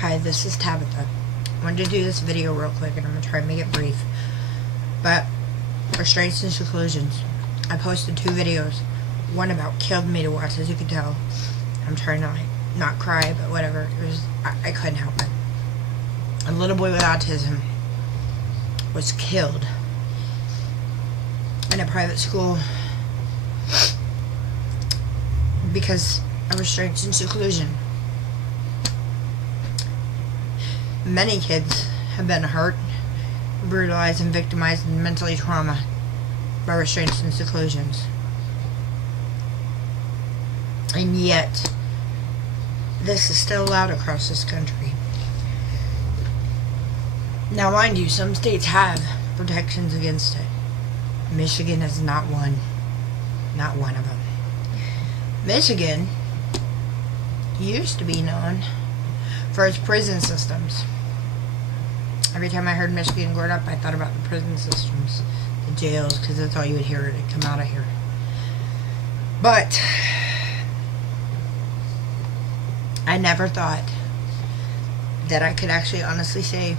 Hi, this is Tabitha. I wanted to do this video real quick and I'm going to try and make it brief. But, restraints and seclusions. I posted 2 videos. One about killed me to watch, as you can tell. I'm trying to not cry, but whatever. It was, I couldn't help it. A little boy with autism was killed in a private school because of restraints and seclusion. Many kids have been hurt, brutalized, and victimized and mentally trauma by restraints and seclusions. And yet, this is still allowed across this country. Now, mind you, some states have protections against it. Michigan is not one. Not one of them. Michigan used to be known for its prison systems. Every time I heard Michigan growing up, I thought about the prison systems, the jails, because that's all you would hear to come out of here. But I never thought that I could actually honestly say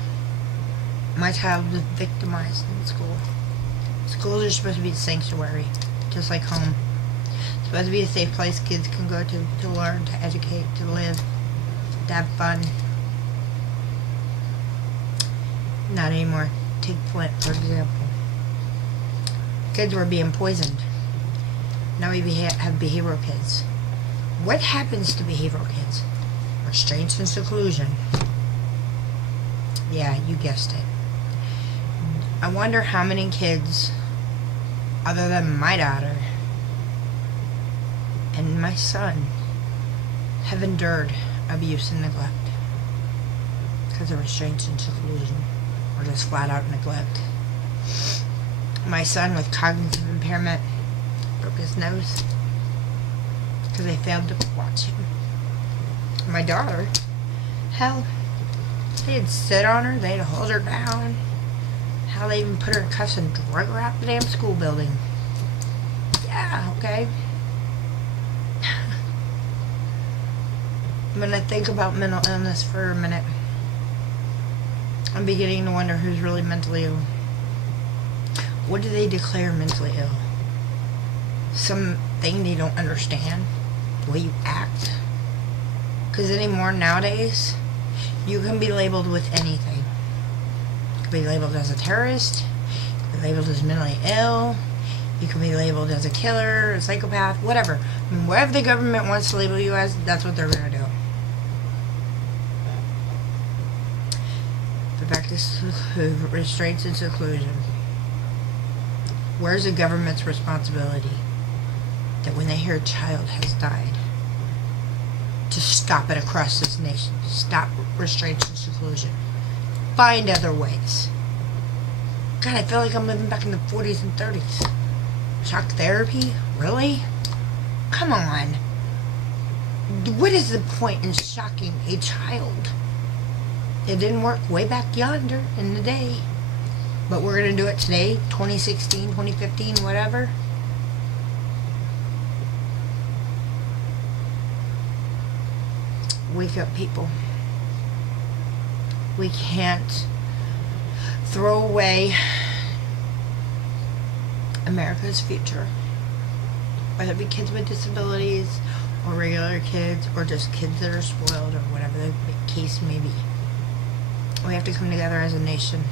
my child was victimized in school. Schools are supposed to be a sanctuary, just like home. It's supposed to be a safe place kids can go to learn, to educate, to live, to have fun. Not anymore. Take Flint, for example. Kids were being poisoned. Now we have behavioral kids. What happens to behavioral kids? Restraints and seclusion. Yeah, you guessed it. I wonder how many kids, other than my daughter and my son, have endured abuse and neglect because of restraints and seclusion, or just flat out neglect. My son with cognitive impairment broke his nose because they failed to watch him. My daughter, hell, they'd sit on her, they'd hold her down. Hell, they even put her in cuffs and drug her out the damn school building. Yeah, okay. When I think about mental illness for a minute, I'm beginning to wonder who's really mentally ill. What do they declare mentally ill? Something they don't understand? The way you act? Because anymore nowadays, you can be labeled with anything. You can be labeled as a terrorist, you can be labeled as mentally ill, you can be labeled as a killer, a psychopath, whatever. I mean, whatever the government wants to label you as, that's what they're going to do. But back to restraints and seclusion. Where's the government's responsibility that when they hear a child has died, to stop it across this nation? Stop restraints and seclusion. Find other ways. God, I feel like I'm living back in the 40s and 30s. Shock therapy? Really? Come on. What is the point in shocking a child? It didn't work way back yonder in the day. But we're going to do it today, 2016, 2015, whatever. Wake up, people. We can't throw away America's future. Whether it be kids with disabilities, or regular kids, or just kids that are spoiled, or whatever the case may be. We have to come together as a nation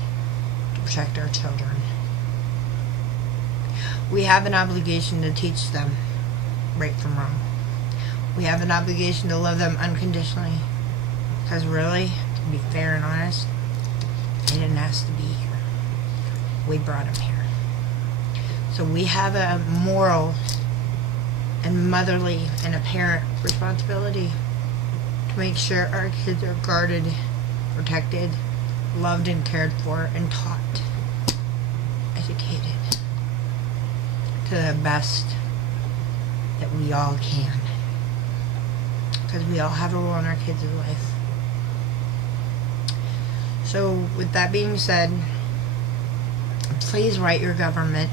to protect our children. We have an obligation to teach them right from wrong. We have an obligation to love them unconditionally. Because really, to be fair and honest, they didn't ask to be here. We brought them here. So we have a moral and motherly and a parent responsibility to make sure our kids are guarded, protected, loved and cared for, and taught, educated to the best that we all can. Because we all have a role in our kids' life. So, with that being said, please write your government,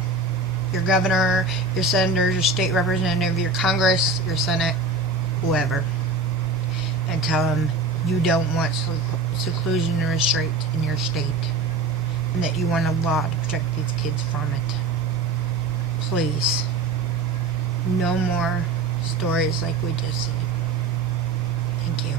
your governor, your senators, your state representative, your Congress, your Senate, whoever, and tell them you don't want seclusion and restraint in your state, and that you want a law to protect these kids from it. Please, no more stories like we just did. Thank you.